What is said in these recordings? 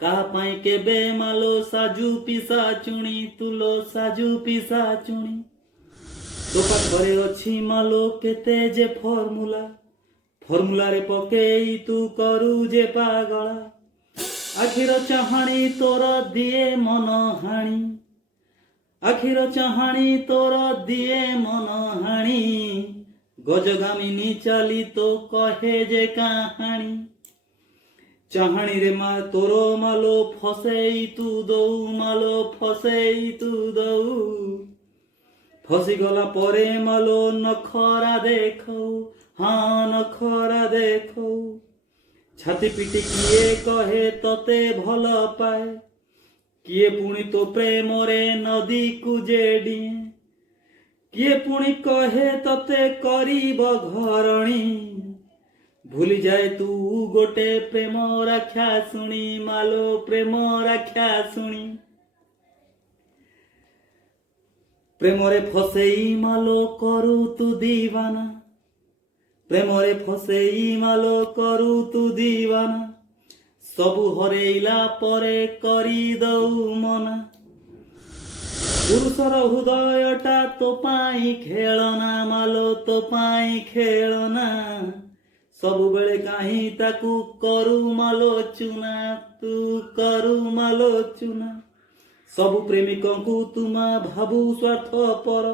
କାହାପାଇଁ କେବେ ମାଲୋ ସାଜୁ ପିସାଚୁଣି ତୁଲୋ ସାଜୁ ପିସାଚୁଣି। ତୋ ପାଖରେ ଅଛି ମାଲୋ କେତେ ଯେ ଫର୍ମୁଲା, ଫର୍ମୁଲାରେ ପକେଇ ତୁ କରୁ ଯେ ପାଗଳା। ଆଖିର ଚାହାଣି ତୋର ଦିଏ ମନ ହାଣି, ଆଖିର ଚାହାଣି ତୋର ଦିଏ ମନ ହାଣି। ଗଜଗାମିନୀ ଚାଲି ତୋ କହେ ଯେ କାହାଣୀ। ଚାହାଣୀରେ ମା ତୋର ମାଲୋ ଫସେଇ ତୁ ଦଉ, ମାଲୋ ଫସେଇ ତୁ ଦଉ। ଫସିଗଲା ପରେ ମାଲୋ ନଖରା ଦେଖଉ, ହଁ ନଖରା ଦେଖଉ। ଛାତି ପିଟି କିଏ କହେ ତତେ ଭଲ ପାଏ, କିଏ ପୁଣି ତୋ ପ୍ରେମରେ ନଦୀକୁ ଯେ ଡିଏଁ। କିଏ ପୁଣି କହେ ତତେ କରିବ ଘରଣୀ, ଭୁଲିଯାଏ ତୁ ଗୋଟେ ପ୍ରେମ ରାକ୍ଷା ଶୁଣି, ମାଲୋ ପ୍ରେମ ରାକ୍ଷା ଶୁଣି। ପ୍ରେମରେ ଫସେଇ ମାଲୋ କରୁ ତୁ ଦିବାନା, ପ୍ରେମରେ ଫସେଇ ମାଲୋ କରୁ ତୁ ଦିବାନା। ସବୁ ହରେଇଲା ପରେ କରିଦଉ ମନା। ପୁରୁଷର ହୃଦୟଟା ତୋ ପାଇଁ ଖେଳନା, ମାଲୋ ତୋ ପାଇଁ ଖେଳନା। ସବୁବେଳେ କାହିଁ ତାକୁ କରୁ ମାଲୋ ଚୁନା, ତୁ କରୁ ମାଲୋ ଚୁନା। ସବୁ ପ୍ରେମିକଙ୍କୁ ତୁମା ଭାବୁ ସ୍ୱାର୍ଥପର,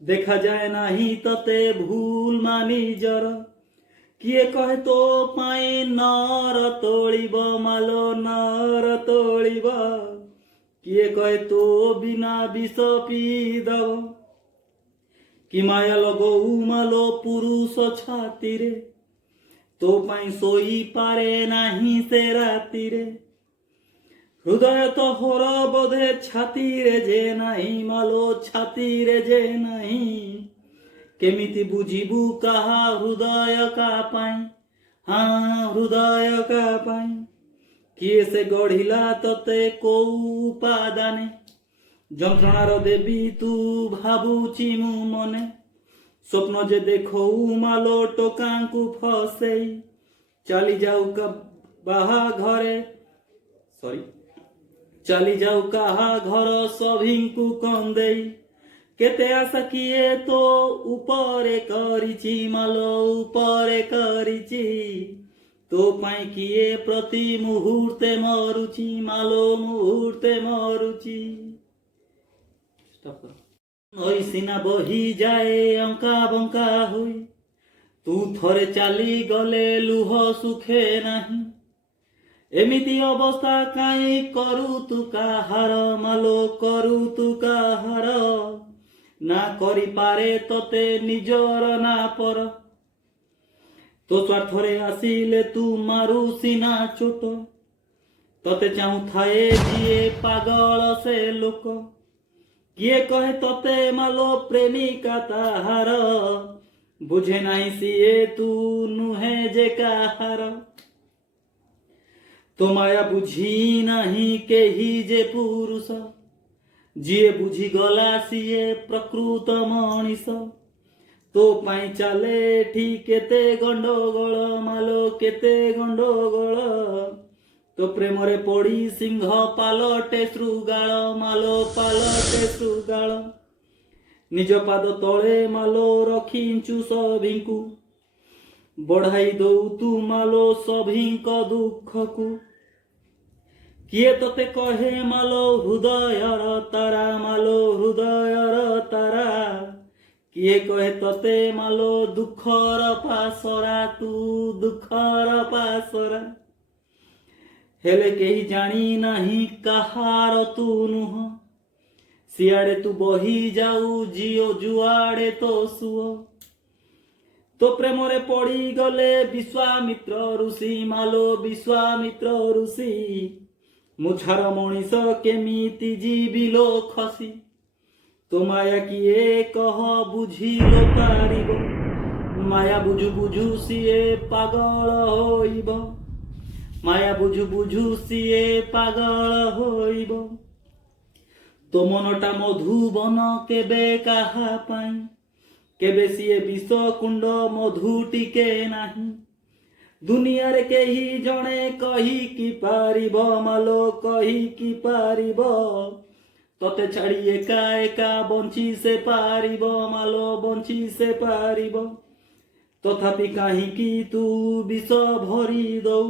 ଦେଖାଯାଏ ନାହିଁ ତତେ ଭୁଲ ମା ନିଜର। କିଏ କହେ ତୋ ପାଇଁ ନର ତୋଳିବ, ମାଲୋ ନର ତୋଳିବ। କିଏ କହେ ତୋ ବିନା ବିଷ ପିଇଦବ। କି ମାୟା ଲଗଉ ମାଲୋ ପୁରୁଷ ଛାତିରେ, ତୋ ପାଇଁ ଶୋଇପାରେ ନାହିଁ ସେ ରାତିରେ। ହୃଦୟ ତ ହୋର ବୋଧେ ଛାତିରେ ଯେ ନାହିଁ, ମାଲୋ ଛାତିରେ ଯେ ନାହିଁ। କେମିତି ବୁଝିବୁ କାହା ହୃଦୟ କାହା ପାଇଁ, ହଁ ହୃଦୟ କାହା ପାଇଁ। କିଏ ସେ ଗଢ଼ିଲା ତତେ କୋଉ ଉପାଦାନେ, ଯନ୍ତ୍ରଣାର ଦେବୀ ତୁ ଭାବୁଛି ମୁଁ ମନେ। ସ୍ୱପ୍ନ ଯେ ଦେଖଉ ମାଲୋ ଟୋକାଙ୍କୁ ଫସେଇ, ଚାଲି ଯାଉ ବାହାଘରେ ଚାଲି ଯାଉ କାହା ଘର ସଭିଙ୍କୁ କନ୍ଦେଇ। କେତେ ଆଶା କିଏ ତୋ ଉପରେ କରିଛି, ମାଲୋ ଉପରେ କରିଛି। ତୋ ପାଇଁ କିଏ ପ୍ରତି ମୁହୂର୍ତ୍ତେ ମରୁଛି, ମାଲୋ ମୁହୂର୍ତ୍ତେ ମରୁଛି। ନଈ ସିନା ବହିଯାଏ ଅଙ୍କା ବଙ୍କା ହୋଇ, ତୁ ଥରେ ଚାଲିଗଲେ ଲୁହ ସୁଖେ ନାହିଁ। ଏମିତି ଅବସ୍ଥା କାହିଁ କରୁ ତୁ କାହାର, ମାଲୋ କରୁ ତୁ କାହାର। ନା କରିପାରେ ତତେ ନିଜର ନା ପର, ତୋ ସ୍ୱାର୍ଥରେ ଆସିଲେ ତୁ ମାରୁ ସିନା ଚୋଟ। ତତେ ଚାହୁଁଥାଏ ଯିଏ ପାଗଳ ସେ ଲୋକ, କିଏ କହେ ତତେ ମାଲୋ ପ୍ରେମିକା ତାହାର। ବୁଝେ ନାହିଁ ସିଏ ତୁ ନୁହେଁ ଯେ କାହାର। ତୋ ମାୟା ବୁଝି ନାହିଁ କେହି ଯେ ପୁରୁଷ, ଯିଏ ବୁଝିଗଲା ସିଏ ପ୍ରକୃତ ମଣିଷ। ତୋ ପାଇଁ ଚାଲେ ଏଠି କେତେ ଗଣ୍ଡଗୋଳ, ମାଲୋ କେତେ ଗଣ୍ଡଗୋଳ। ତୋ ପ୍ରେମରେ ପଡ଼ି ସିଂହ ପାଲଟେ ଶୃଗାଳ, ମାଲୋ ପାଲଟେ ଶୃଗାଳ। ନିଜ ପାଦ ତଳେ ମାଲୋ ରଖିଛୁ ସଭିଙ୍କୁ, ବଢ଼ାଇ ଦଉ ତୁ ମାଲୋ ସଭିଙ୍କ ଦୁଃଖକୁ। କିଏ ତତେ କହେ ମାଲୋ ହୃଦୟର ତାରା, ମାଲୋ ହୃଦୟର ତାରା। କିଏ କହେ ତତେ ମାଲୋ ଦୁଃଖର ପାସରା, ତୁ ଦୁଃଖର ପାସରା। ହେଲେ କେହି ଜାଣି ନାହିଁ କାହାର ତୁ ନୁହଁ, ସିଆଡ଼େ ତୁ ବହି ଯାଉ ଜିଓ ଯୁଆଡ଼େ ତୋ ସୁଅ। ତୋ ପ୍ରେମରେ ପଡ଼ିଗଲେ ବିଶ୍ୱାମିତ୍ର ଋଷି, ମାଲୋ ବିଶ୍ୱାମିତ୍ର ଋଷି। ମୁଛାର ମଣିଷ କେମିତି ଯିବିଲୋ ଖସି, ତୋ ମାୟା କିଏ କହ ବୁଝିଲୋ ପାରିବ। ମାୟା ବୁଝୁ ବୁଝୁ ସିଏ ପାଗଳ ହୋଇବ, ମାୟା ବୁଝୁ ବୁଝୁ ସିଏ ପାଗଳ ହୋଇବ। ତୋ ମନଟା ମଧୁବନ କେବେ କାହା ପାଇଁ, କେବେ ସିଏ ବିଷ କୁଣ୍ଡ ମଧୁ ଟିକେ ନାହିଁ। दुनिया रे केही जणे कही कि पारिब मालो कही कि पारिब तते छाड़ी एका एका बंची से पारिब मालो बंची से पारिब तथापि काहींकि तू विष भरी दऊ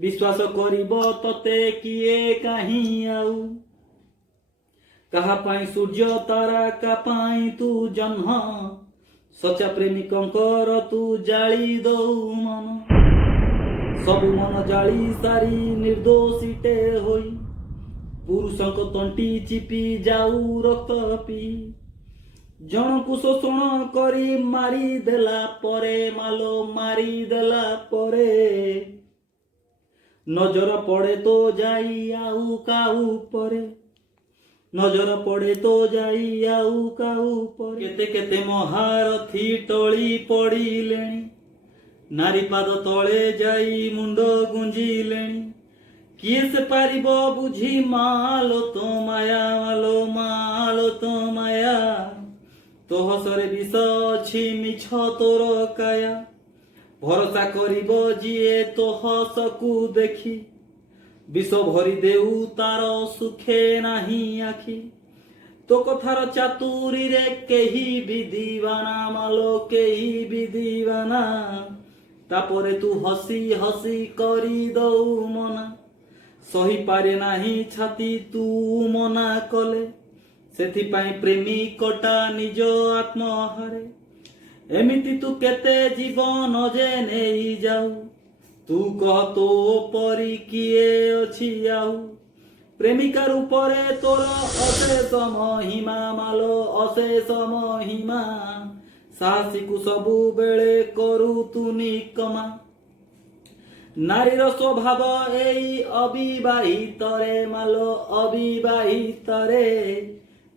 विश्वास करिब तते किए काहीं आउ कहा पाई सूर्य तारा का पाई तू जन्म सचा प्रेमिकंकर तू जाली दऊ मन सबु मन जाली सारी निर्दोषीटे होई पुरुषक तंटी चिपी जाऊ रक्त पी जनकु शोषण करी मारी देला परे मालो मारी देला परे नजर पड़े तो जाई आउ काऊ परे नजर पड़े तो जाई आउ काऊ परे केते केते महारथी टळी पड़िलेणी नारी पाद तले जाई मुंड गुंजिलेणी किए से पारिब बुझी मालो तो माया तो हसरे विष अछि मिछ तोर काया भरोसा करिब जिए तो हसकु देखी विष भरी देऊ तार सुखे नाही आखि तो कथार चातुरी रे केही भी दीवाना मालो केही भी दीवाना तापरे तू हसी हसी करी दऊ मना सही पारे नाही छाती तू मना कले सेथिपाई प्रेमिकटा निज आत्महारे एमिति तू केते जीवन जे नेई जाऊ तू कह तो परी किए अछि आउ प्रेमिका रूपरे तोर अशेष महिमा मालो अशेष महिमा साहसीकु सबु बेले करू तू निकमा नारीर स्वभाव एई अविवाहितरे मालो अविवाहितरे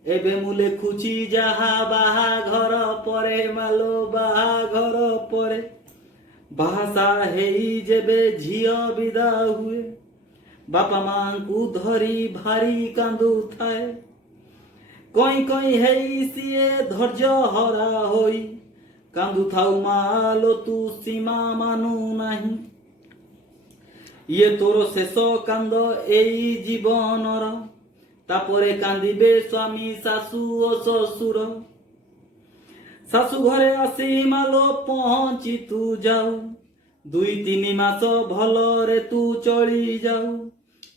एबे मु लेखुची जाहा बाहाघर परे मालो बाहाघर परे बाहासा हेई जेबे झियो विदा हुए बापा मां को धरी भारी कांदू थाए कई कई हेई सिए धैर्य हरा होई कांदू थाउ मालो तू सीमा मानु नाही ये तोर शेष कांद एई जीवनर तापरे कांदिबे स्वामी सासु ओ ससुर सासु घरे आसी मालो पहुंची तू जाऊ 2-3 मास भलरे तू चली जाऊ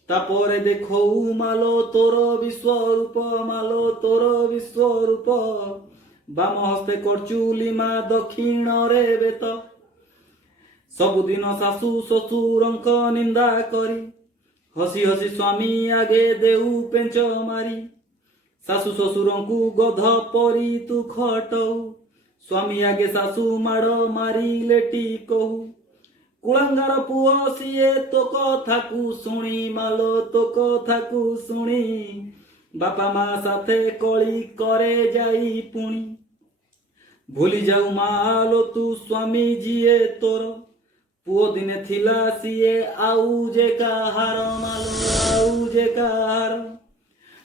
तापरे देखो मालो तोर विश्वरूप मालो तोर विश्वरूप बाम हस्ते करचुली मा दक्षिण रे बेत सबुदिन सासु ससुरंक निंदा करी हसी हसी स्वामी आगे देऊ पेंच मारी सासु ससुरंकु गध परी तू खटऊ स्वामी आगे सासु माड़ मारी लेटी कहू कुळंगार पुओ सिए तो कथा को सुनी मालो तो कथा को सुनी बापा माँ साथे कली करे जाई पुणी भूली जाऊ मालो तू स्वामी जीए तोर पुओ दिने थिला सिए आउ जे काहार मालो आउ जे काहार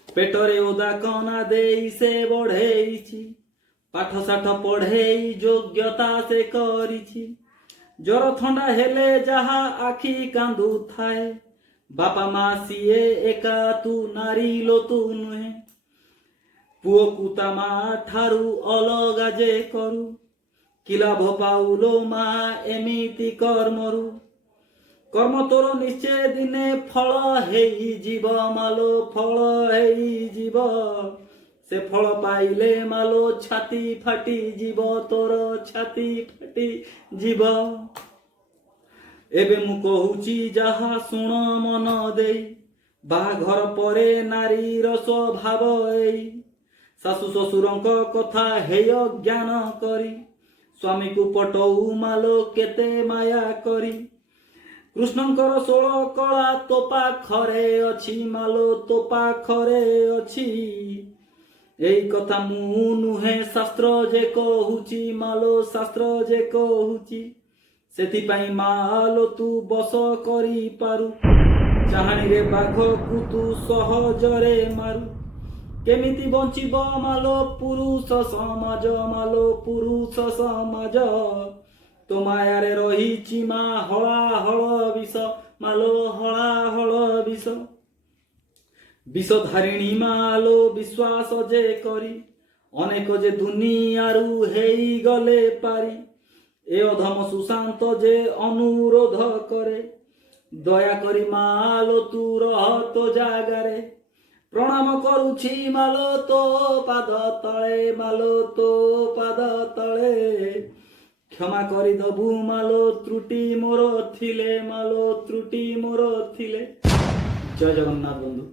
पेटरे ओदा कना देई से बढ़ेइछि पाठ साठ पढ़ेई योग्यता से करिछि जर थंडा हेले जहा आखि कांदू थाए बापा माँ सिए एका तू नारी लो तू नुहे पुओ कुता माँ ठारू अलगा जे करू किला भपाउलो माँ एमिति कर्मरु कर्म तोर निश्चय दिने फल हेई जीव मालो फल हेई जीव से फल पाइले मालो छाती फाटी जीव तोर छाती फाटी जीव एबे मु कहूची जहा सुन मन देई बाघर परे नारीर स्वभाव एई सासु ससुरंक कथा हेय ज्ञान करी स्वामी को पटऊ मालो केते माया करी कृष्णंकर 16 कला तो पाखरे अछि मालो तो पाखरे अछि एई कथा मु नुहे शास्त्र जे कहूची मालो शास्त्र जे कहूची सेति पई मालो तू बस करी पारु चाहाणी रे बाघ को तू सहजरे मारु केमिति बंचिब मालो पुरुष समाज मालो पुरुष समाज ତୋ ମାୟାରେ ରହିଛି ମା ହଳାହଳ ବିଷ ମାଲୋ ହଳାହଳ ବିଷ ବିଷଧାରିଣୀ ମାଲୋ ବିଶ୍ୱାସ ଯେ କରି ଅନେକ ଯେ ଦୁନିଆରୁ ହେଇଗଲେ ପାରି ଏ ଅଧମ ସୁଶାନ୍ତ ଯେ ଅନୁରୋଧ କରେ ଦୟାକରି ମାଲୋ ତୁ ରହ ତୋ ଜାଗାରେ ପ୍ରଣାମ କରୁଛି ମାଲୋ ତୋ ପାଦ ତଳେ ମାଲୋ ତୋ ପାଦ ତଳେ କ୍ଷମା କରିଦବୁ ମାଲୋ ତ୍ରୁଟି ମୋର ଥିଲେ ମାଲୋ ତ୍ରୁଟି ମୋର ଥିଲେ। ଜୟ ଜଗନ୍ନାଥ ବନ୍ଧୁ।